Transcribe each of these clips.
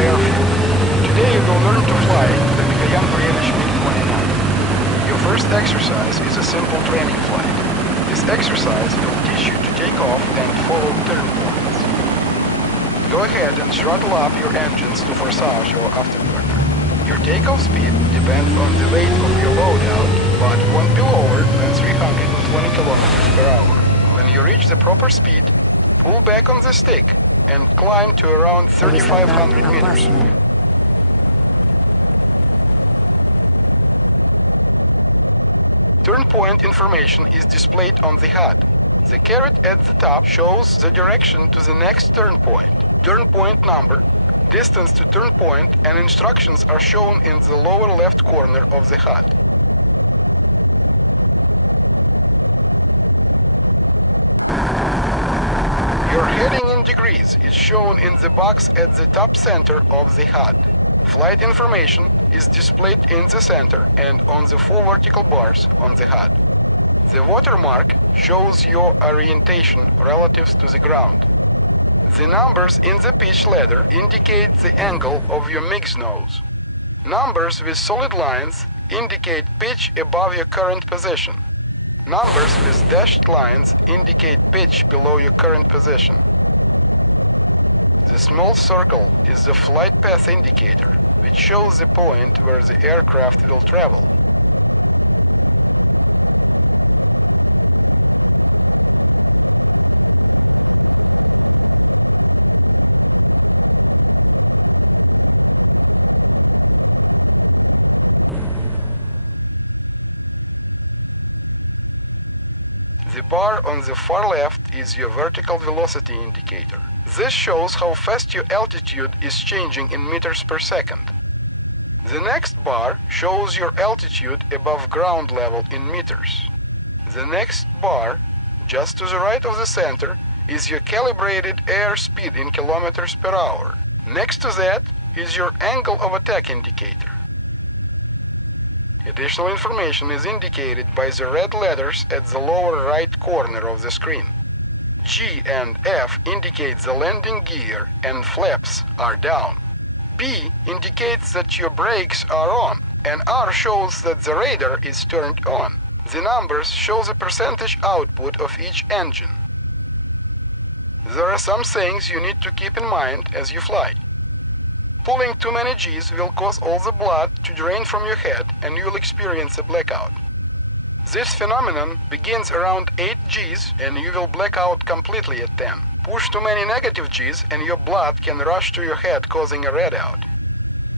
airfield. Today you will learn to fly the Mig-29 Mig-29. Your first exercise is a simple training flight. This exercise will teach you to take off and follow turn points. Go ahead and throttle up your engines to forsage or afterburner. Your takeoff speed depends on the weight of your loadout, but won't be lower than 320 kilometers per hour. When you reach the proper speed, pull back on the stick and climb to around 3,500 meters. Turn point information is displayed on the HUD. The caret at the top shows the direction to the next turn point number, distance to turn point, and instructions are shown in the lower left corner of the HUD. Your heading in degrees is shown in the box at the top center of the HUD. Flight information is displayed in the center and on the 4 vertical bars on the HUD. The watermark shows your orientation relative to the ground. The numbers in the pitch ladder indicate the angle of your MIG's nose. Numbers with solid lines indicate pitch above your current position. Numbers with dashed lines indicate pitch below your current position. The small circle is the flight path indicator, which shows the point where the aircraft will travel. The bar on the far left is your vertical velocity indicator. This shows how fast your altitude is changing in meters per second. The next bar shows your altitude above ground level in meters. The next bar, just to the right of the center, is your calibrated air speed in kilometers per hour. Next to that is your angle of attack indicator. Additional information is indicated by the red letters at the lower right corner of the screen. G and F indicate the landing gear and flaps are down. B indicates that your brakes are on, and R shows that the radar is turned on. The numbers show the percentage output of each engine. There are some things you need to keep in mind as you fly. Pulling too many G's will cause all the blood to drain from your head and you will experience a blackout. This phenomenon begins around 8 G's and you will black out completely at 10. Push too many negative G's and your blood can rush to your head, causing a redout.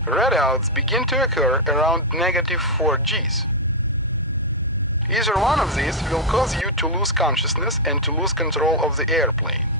Redouts begin to occur around negative 4 G's. Either one of these will cause you to lose consciousness and to lose control of the airplane.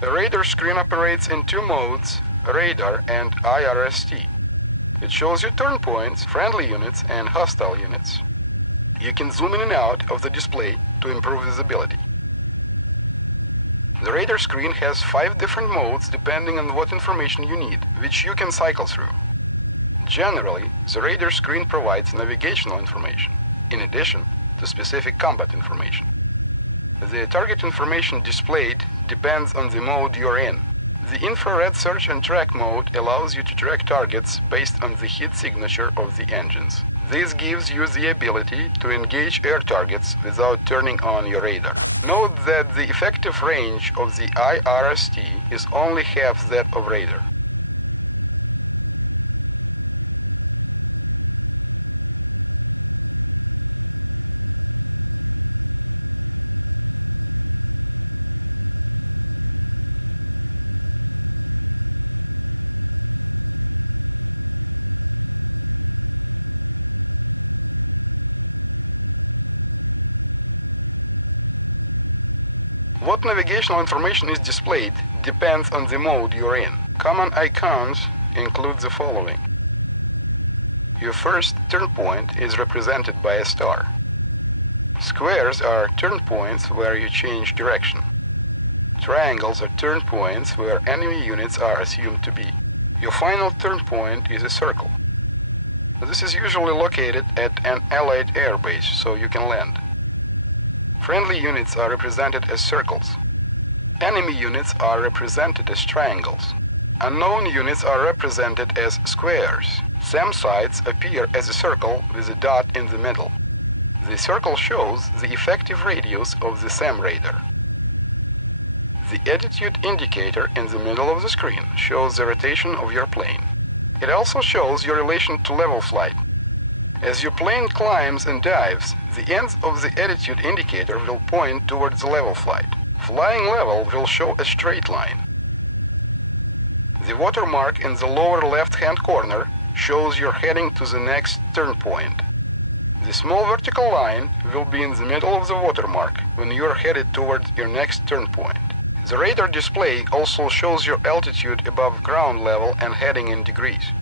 The radar screen operates in 2 modes, radar and IRST. It shows you turn points, friendly units, and hostile units. You can zoom in and out of the display to improve visibility. The radar screen has 5 different modes depending on what information you need, which you can cycle through. Generally, the radar screen provides navigational information, in addition to specific combat information. The target information displayed depends on the mode you're in. The infrared search and track mode allows you to track targets based on the heat signature of the engines. This gives you the ability to engage air targets without turning on your radar. Note that the effective range of the IRST is only half that of radar. What navigational information is displayed depends on the mode you're in. Common icons include the following. Your first turn point is represented by a star. Squares are turn points where you change direction. Triangles are turn points where enemy units are assumed to be. Your final turn point is a circle. This is usually located at an Allied airbase, so you can land. Friendly units are represented as circles. Enemy units are represented as triangles. Unknown units are represented as squares. SAM sites appear as a circle with a dot in the middle. The circle shows the effective radius of the SAM radar. The attitude indicator in the middle of the screen shows the rotation of your plane. It also shows your relation to level flight. As your plane climbs and dives, the ends of the attitude indicator will point towards the level flight. Flying level will show a straight line. The watermark in the lower left-hand corner shows you're heading to the next turn point. The small vertical line will be in the middle of the watermark when you're headed towards your next turn point. The radar display also shows your altitude above ground level and heading in degrees.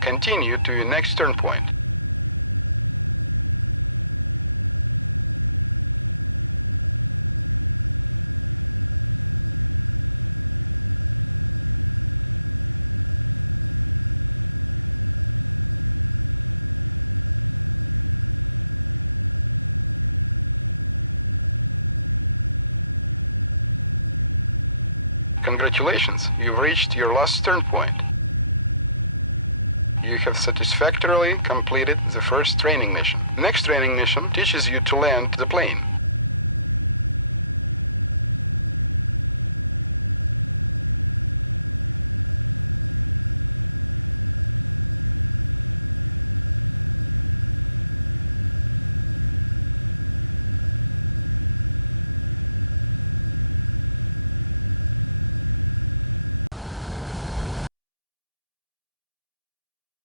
Continue to your next turn point. Congratulations, you've reached your last turn point. You have satisfactorily completed the first training mission. Next training mission teaches you to land the plane.